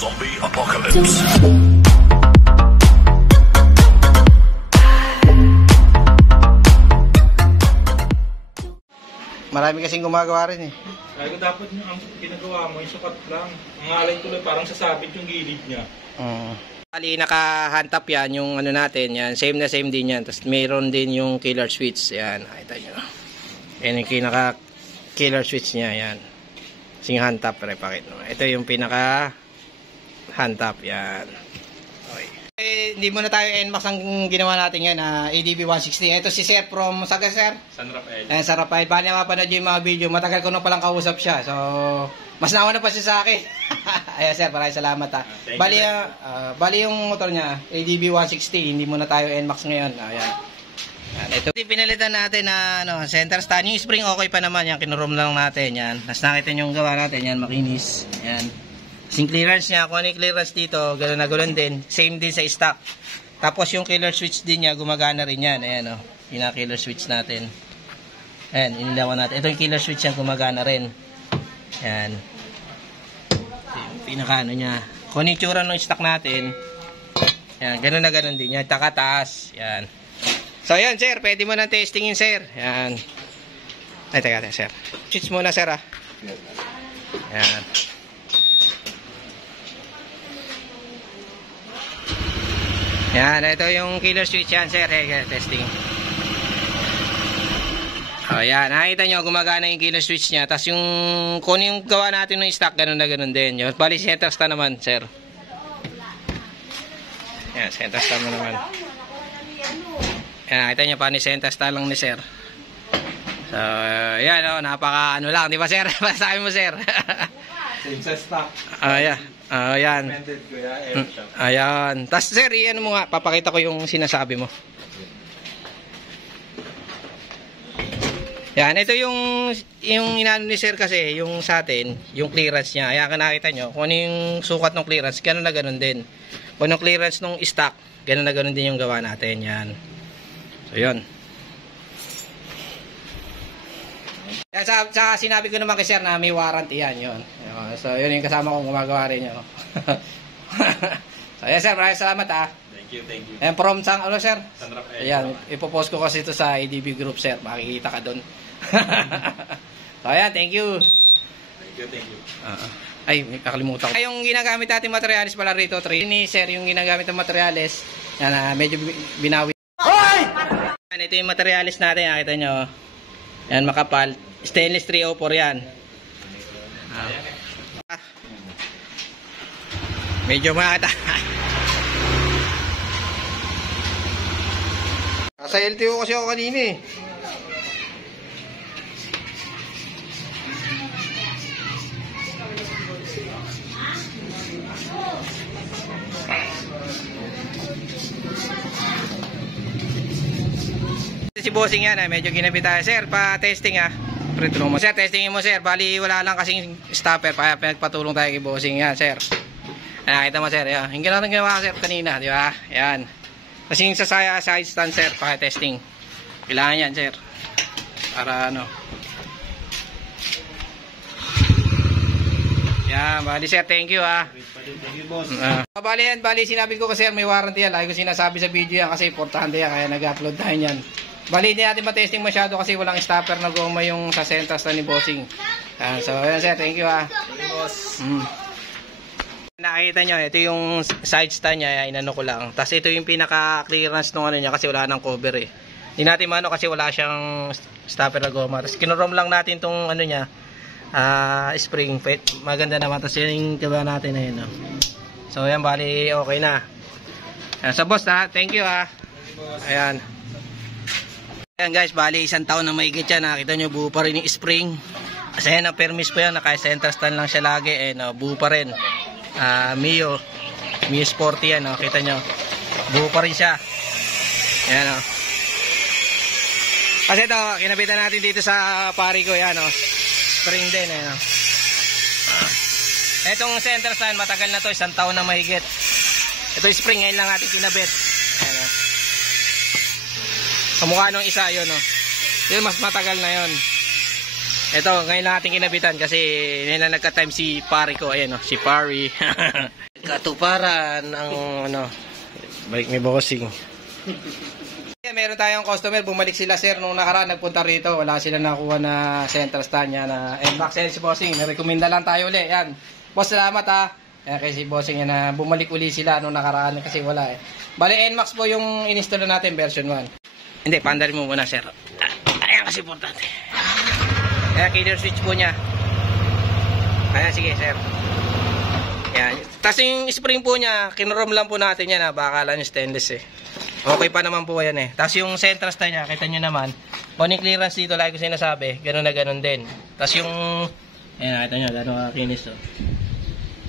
Zombie Apocalypse. Marami kasing gumagawa rin eh. Kaya dapat ang ginagawa mo, yung sukat lang. Ang alay tuloy, parang sasabit yung gilid niya. Bali, naka-hantap yan, yung ano natin, yan. Same na same din yan. Tapos mayroon din yung killer switch. Yan, nakita nyo. Yan yung pinaka-killer switch niya, yan. Kasing hantap, repakit. Ito yung pinaka-hantap, yan. Okay. Hindi muna tayo NMAX ang ginawa natin yan, ADB 160. Ito si Sir from Saga, Sir? San Rafael. San Rafael. Bali, mapanood yung mga video. Matagal ko na palang kausap siya. So, mas nauna pa siya sa akin. Ayan, Sir, maraming salamat ha. Bali yung motor niya, ADB 160. Hindi muna tayo NMAX ngayon. Ayan. Ito pinalitan natin na center stand. Yung spring okay pa naman. Yan, kinurom lang natin. Yan. Tapos nakita nyo yung gawa natin. Yan, makinis. Yan. Yung clearance niya, kung ano yung clearance dito, gano'n na gano'n din. Same din sa stock. Tapos yung killer switch din niya, gumagana rin yan. Ayan o, killer switch natin. Ayan, inilawan natin. Ito yung killer switch yan, gumagana rin. Ayan. Yung pinaka ano niya. Kung ano yung tsura ng stock natin, ayan, gano'n na gano'n din yan. Takataas. Ayan. So ayan, sir, pwede mo na testingin, sir. Ayan. Ay, teka, sir. Switch muna, sir, ha. Ayan. Yan, ito yung killer switch yan, sir. Testing. O, yan. Nakita nyo, gumagana yung killer switch niya. Tapos yung, kung yung gawa natin ng stock, ganun na ganun din. Yung bali, center stand naman, sir. Yan, center stand mo naman. Yan, nakita nyo pa ni center stand lang ni sir. So, yan, napaka ano lang. Di ba, sir? Sabi mo, sir. Same sa stock. Ayan. Ayan. Ayan. Tapos sir, iyan mo nga, papakita ko yung sinasabi mo. Yan, ito yung inano ni sir kasi, yung sa atin, yung clearance niya. Ayan, nakita nyo, kung ano yung sukat ng clearance, gano'n na gano'n din. Kung anong clearance ng stock, gano'n na gano'n din yung gawa natin. Yan. So, yun. Yan, sa sinabi ko naman kay sir na may warranty yan, yun. So, yun yung kasama kong gumagawa rin yun. So, yan sir, maraming salamat ha. Thank you, thank you. Ayan, from San sir? San Rafael. Ayan, ipopost ko kasi ito sa ADB group, sir. Makikita ka doon. So, ayan, thank you. Thank you, thank you. Ay, may kakalimutan ko. Ay, yung ginagamit natin materialis pala rito, 3 ni sir, yung ginagamit ng materialis, yan, medyo binawi. Hoy! Yan, ito yung materialis natin, nakita nyo. Yan, makapal. Stainless 304 yan. Medyo makata. Sa LTO kasi ako kanina eh. Si bossing yan, medyo ginabit tayo. Sir, pa-testing mo. Sir, testingin mo, sir. Bali, wala lang kasing stopper. Kaya pinagpatulong tayo kay bossing yan, sir. Nakita mo, sir. Yan. Yung ginawa, sir, kanina. Di ba? Yan. Kasi yung sa side stand, sir, pa-testing. Kailangan yan, sir. Para ano. Yan, bali, sir. Thank you, Thank you, boss. Bali, sinabi ko kasi, sir, may warranty yan. Lagi ko sinasabi sa video yan kasi importante yan. Kaya nag-upload tayo yan. Bali, hindi natin matesting masyado kasi walang stopper na goma yung sa center stand ni bossing. So, yan, sir. Thank you, Thank you, boss. Nakita nyo, ito yung side stand niya, inano ko lang. Tapos ito yung pinaka-clearance ng ano niya kasi wala nang cover eh. Hindi natin maano kasi wala siyang stopper na goma. Tapos kinurom lang natin tong ano niya, spring fit. Maganda naman. Tapos yun yung gaba natin na yun. So yan, bali okay na. Sa boss thank you Ayan. Ayan guys, bali 1 taon na mahigit yan. Nakita nyo, buo pa rin yung spring. Kasi yan, permis po yan. Naka-center stand lang siya lagi. Buo pa rin. Mio Sporty yan, kita nyo buo pa rin siya. Ayan kasi ito kinabitan natin dito sa pari ko yan spring din etong center stand matagal na to, 1 taon na mahigit. Ito spring ngayon lang natin kinabit. Ayan kamukha nung isa yun yun mas matagal na yun. Ito, ngayon lang natin kinabitan kasi ngayon lang nagka-time si pari ko. Ayan si Pari. Katuparan ang ano, balik ni bossing. Yeah, meron tayong customer, bumalik sila sir nung nakaraan nagpunta rito, wala sila nakuha na central stand niya na NMAX. Yan si bossing, nirekomenda lang tayo ulit. Yan. Boss, salamat ha. Yan kay si bossing yan na bumalik uli sila nung nakaraan kasi wala eh. Bale NMAX po yung in-install natin version 1. Hindi, pandarin mo muna sir. Ayan kasi importante. Ayan, killer switch po niya. Ayan, sige sir. Yan. Tapos yung spring po niya, kinurom lang po natin yan ha. Baka lang yung stainless eh. Okay pa naman po yan eh. Tapos yung central stand niya, kita nyo naman. Pony clearance dito, like ko sinasabi, gano'n na gano'n din. Tapos yung, ayan, kita nyo, gano'n kakinis to.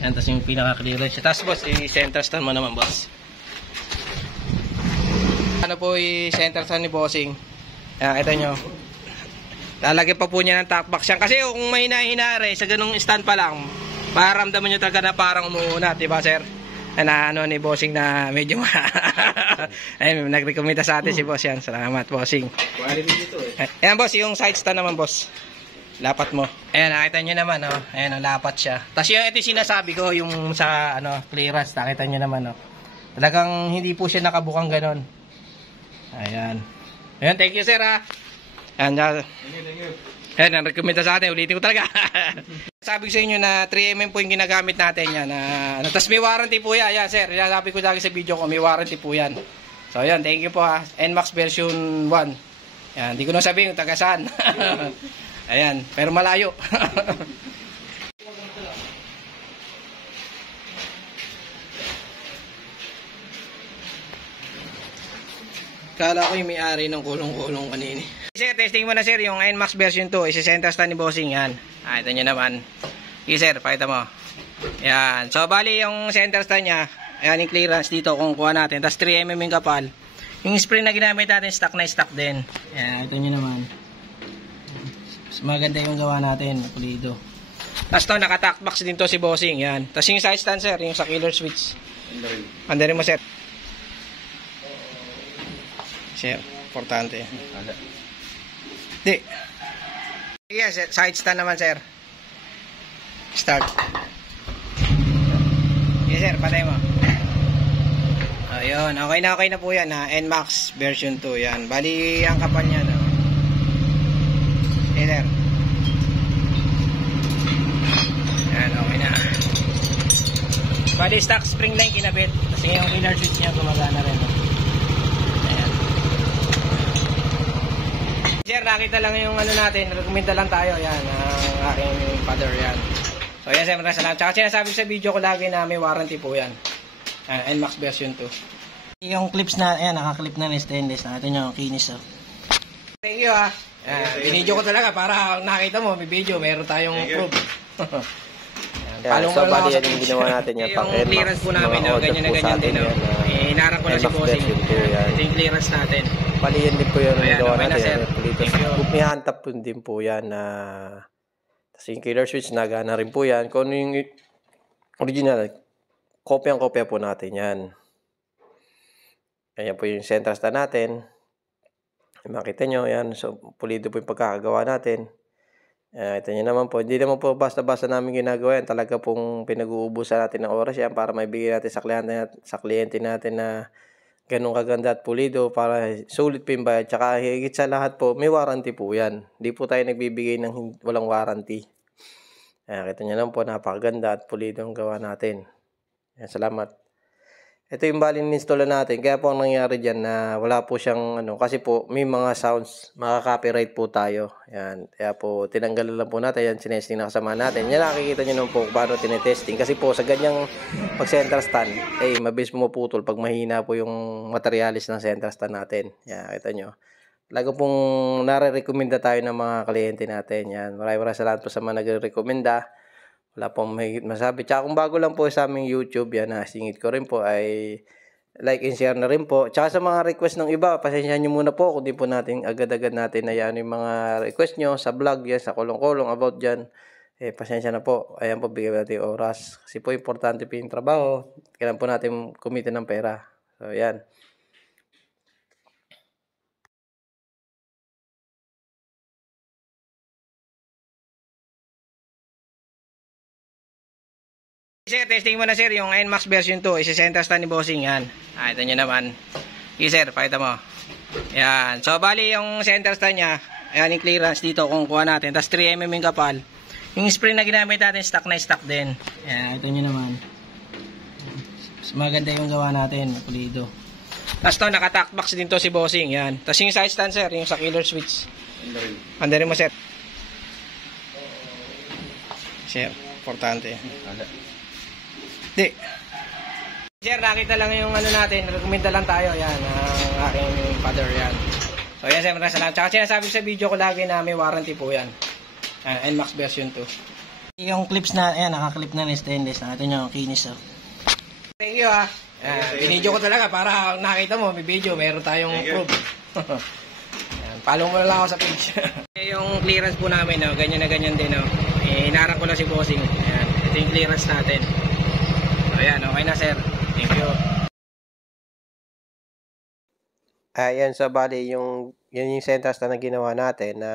Ayan, tapos yung pinaka-clearance. Tapos boss, i-central stand mo naman boss. Ano po i-central stand ni bossing. Ayan, kita nyo. Lalagyan pa po niya ng top box yan. Kasi kung may hinahinare, sa ganung stand pa lang, paramdaman nyo talaga na parang umuuna, diba sir? Na ano ni bossing na medyo ayun, nagrekomenda sa atin si boss yan. Salamat bossing. Quality dito eh. Ayan boss, yung side stand naman boss. Lapat mo. Ayan, nakita nyo naman oh. Ayan, lapat siya. Tapos yung ito yung sinasabi ko, yung sa ano clearance, nakita nyo naman oh. Talagang hindi po siya nakabukang ganon. Ayan. Ayan, thank you sir ha. Ayan, Thank you. ayan, nagrekomenda sa atin. Ulitin ko talaga. Sabi ko sa inyo na 3mm po yung ginagamit natin yan. Tapos may warranty po yan. Yan sir, sabi ko lagi sa video ko, may warranty po yan. So yan, thank you po ha. NMAX version 1. Yan, hindi ko na sabihin kung taga saan. Ayan, pero malayo. Kala ko yung may-ari ng kulong-kulong kanini. Sir, testing mo na sir yung NMAX version 2. Isi-center stand ni bossing yan. Ito nyo naman. Okay sir, pakita mo. Yan. So, bali yung center stand niya. Ayan yung clearance dito kung kuha natin. Tapos 3mm yung kapal. Yung spring na ginamit natin, stock na stock din. Ayan, ito nyo naman. Mas maganda yung gawa natin. Pulido. Tapos to, naka-tack box din to si bossing. Yan. Tapos yung side stand sir, yung sa killer switch. Andarin mo sir. Sir, importante. Di. Yes, side stand naman sir. Start. Yes sir, patay mo. Ayun, okay na po yan ha. NMAX version 2 yan. Bali ang kapal niya no. Yes sir. Yan, okay na. Bali stock spring line kinabit. Kasi yung killer switch niya gumagana rin. No? Sir, nakita lang yung ano natin, rekomenda lang tayo, yan, ang aking father, yan. So, yan, sir, maraming salamat. Tsaka sinasabi sa video ko lagi na may warranty po yan. NMAX version 2. Yung clips na, yan, nakaklip na ni stainless. Nakita nyo, kinis, oh. Thank you, ha. Binidyo ko talaga para nakita mo, may video, meron tayong proof. Yeah, so bali yan yung ginawa natin yan pang yung clearance po namin, ganyan na ganyan din. Inarang ko na si bossing. Ito yung clearance natin. Bali yan din po yun ang gawa okay natin. na, May po din po yan na tapos yung killer switch nagana rin po yan. Kung ano yung original, kopyang-kopya po natin yan. Ayan po yung central stand natin. Makita nyo, yan. So, pulido po yung pagkakagawa natin. Ito nyo naman po. Hindi naman po basta-basta namin ginagawa yan. Talaga pong pinag-uubusan natin ng oras yan para maibigay natin sa kliyente natin na ganun kaganda at pulido para sulit po yung bayad. Tsaka higit sa lahat po, may warranty po yan. Hindi po tayo nagbibigay ng walang warranty. Kita nyo naman po, napakaganda at pulido ang gawa natin. Salamat. Ito yung bali install natin. Kaya po ang nangyari dyan na wala po siyang ano. Kasi po may mga sounds. Makaka-copyright po tayo. Yan. Kaya po tinanggalan lang po natin. Yan sinesting na kasama natin. Yan nakikita nyo naman po paano tinetesting. Kasi po sa ganyang pag-central stand. Mabilis pumuputol pag mahina po yung materialis ng central stand natin. Yan. Kita nyo. Talaga pong nare-recommenda tayo ng mga kliyente natin. Yan. Maraming salamat po sa mga nagre-recommenda. Wala pong mahigit masabi. Tsaka kung bago lang po sa aming YouTube, yan, singit ko rin po ay like and share na rin po. Tsaka sa mga request ng iba, pasensyahan nyo muna po kung di po natin agad-agad natin na yan yung mga request nyo sa vlog yan, sa kulong-kulong about dyan. Pasensya na po. Ayan po, bigyan natin yung oras. Kasi po importante po yung trabaho. Kailan po natin kumita ng pera. So, yan. Sir, testing mo na sir yung NMAX version 2. Isi-center stand ni Bossing. Yan. Ito nyo naman. Okay sir, pakita mo. Yan. So, bali yung center stand niya. Ayan yung clearance dito kung kuha natin. Tapos 3mm yung kapal. Yung spring na ginamit natin, stock na stock din. Ayan, ito nyo naman. So, maganda yung gawa natin. Pulido. Tapos to, naka-tackbox din to si Bossing. Yan. Tapos yung side stand sir, yung sa killer switch. Andarin mo sir. Sir, importante. Di. Sir, nakita lang yung ano natin. Rekomenda lang tayo. Yan, ang aking father. Yan. So, yan sir, maraming salamat. Tsaka sinasabi sa video ko lagi na may warranty po yan. NMAX version 2. Yung clips na, yan, nakaklip na stainless. Nakita nyo, kinis. Oh. Thank you ha. Binidyo ko talaga para nakita mo, may video, mayroon tayong proof. Follow mo na lang ako sa page. Yung clearance po namin, no, ganyan na ganyan din. No. Inarang ko lang si Bossing. Ayan, ito yung clearance natin. Ayan, okay na sir. Thank you. Ayan, so bali, yun yung center stand na ginawa natin na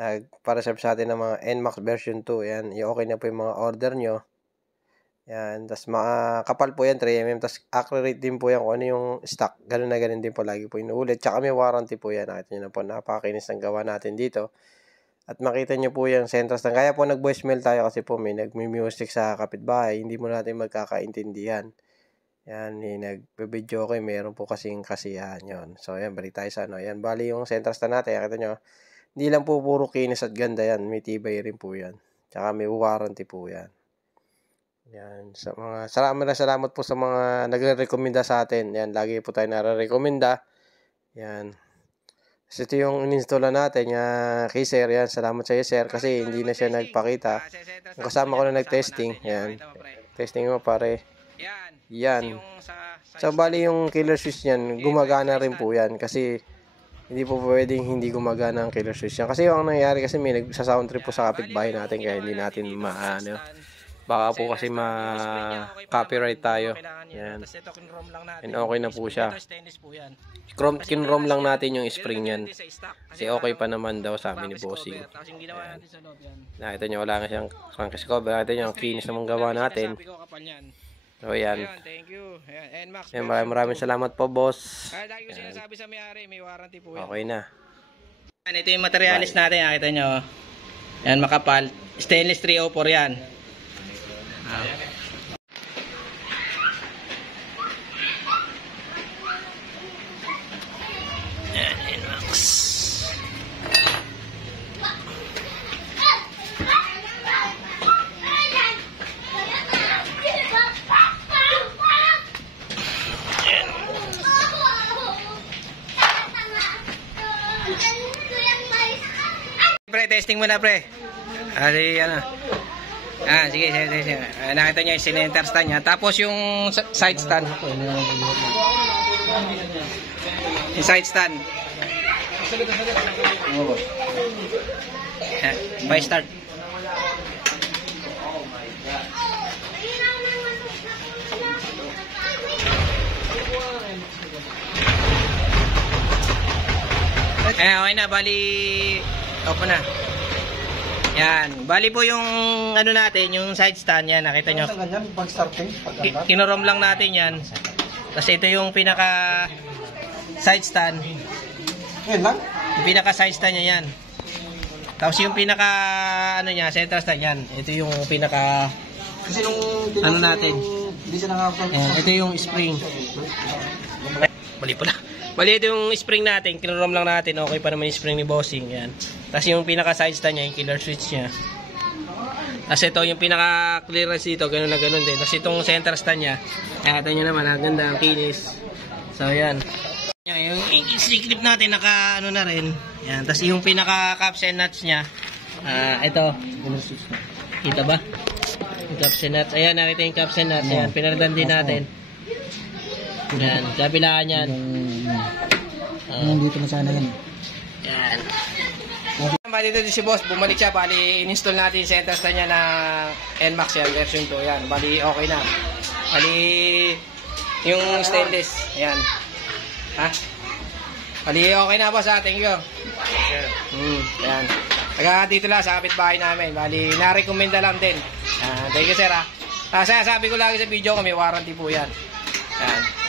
nagpa-reserve sa atin ng mga NMAX version 2. Ayan, okay na po yung mga order nyo. Yan, tapos makakapal po yan, 3mm, tapos accurate din po yan kung ano yung stock. Ganun na ganun din po lagi po inuulit. Tsaka may warranty po yan. Nakita nyo na po, napakakinis ng gawa natin dito. At makita nyo po yung center stand. Kaya po nag-voicemail tayo kasi po may nagmi-music sa kapitbahay. Hindi mo natin magkakaintindihan. Yan, nag-video ko, meron po kasing kasiyahan yun. So, yan, balik tayo sa ano. Yan, bali yung center stand natin. Nakita nyo, hindi lang po puro kinis at ganda yan. May tibay rin po yan. Tsaka may warranty po yan. Yan, sa mga salamat po sa mga nagre-rekomenda sa atin. Yan, lagi po tayo nare-rekomenda. Yan. Kasi ito yung in-install natin kay Sir. Yan, salamat sa iyo Sir kasi hindi na siya nagpakita. Yung kasama ko na nag-testing. Yan. Testing mo pare. Yan. So bali yung killer switch niyan, gumagana rin po yan kasi hindi po pwedeng hindi gumagana ang killer switch yan. Kasi yung nangyayari kasi may nagsa-sound trip po sa kapitbahay natin kaya hindi natin maano. Baka po kasi ma-copyright tayo. Yan. And okay na po siya. Kinrom lang natin yung spring yan. Kasi okay pa naman daw sa amin ni Bossing. Yan. Nakita nyo, wala nga siyang crankcase cover. Nakita nyo, ang kinis namang gawa natin. So yan. Yan, maraming salamat po boss. Yan. Okay na. Ito yung materialis natin. Nakita nyo. Yan, makapal. Stainless 304 yan. Pre, testing mo na pre. Ano? Sige. Nakita nyo yung center stand niya. Tapos yung side stand. Yung side stand. By start. Okay na, bali opo na. Yan, bali po yung ano natin, yung side stand yan, nakita nyo. Kinorom lang natin yan. Kasi ito yung pinaka side stand. Yan lang? Yung pinaka side stand niya yan. Tapos yung pinaka ano niya, center stand yan. Ito yung pinaka kasi nung ano natin. Hindi siya nakakapag. Ito yung spring. Bali pala. Bali ito yung spring natin, kinorom lang natin. Okay pa naman yung spring ni Bossing. Yan. Tapos yung pinaka side stand niya, yung killer switch niya. Tapos ito yung pinaka clearance dito, ganun na ganun din. Tapos itong center stand niya, nakita nyo naman, ang ganda, ang kinis. So yan. Yung clip natin, naka ano na rin. Yan. Tapos yung pinaka caps and nuts niya, ito. Kita ba? Yung caps and nuts. Ayan, nakita yung caps and nuts. Ayan, pinalitan din natin. Yan, kabilaan yan. Nandito na sana yan. Yan. Bali dito si boss, bumalik siya. Bali, in-install natin yung center stand niya na NMAX yan, version 2. Yan, bali okay na. Bali, yung stainless. Yan. Ha? Bali, okay na boss ha. Thank you. Yan. Taga dito lang sa kapitbahay namin. Bali, na-recommenda lang din. Thank you sir ha. Sabi ko lagi sa video ko, may warranty po yan. Yan.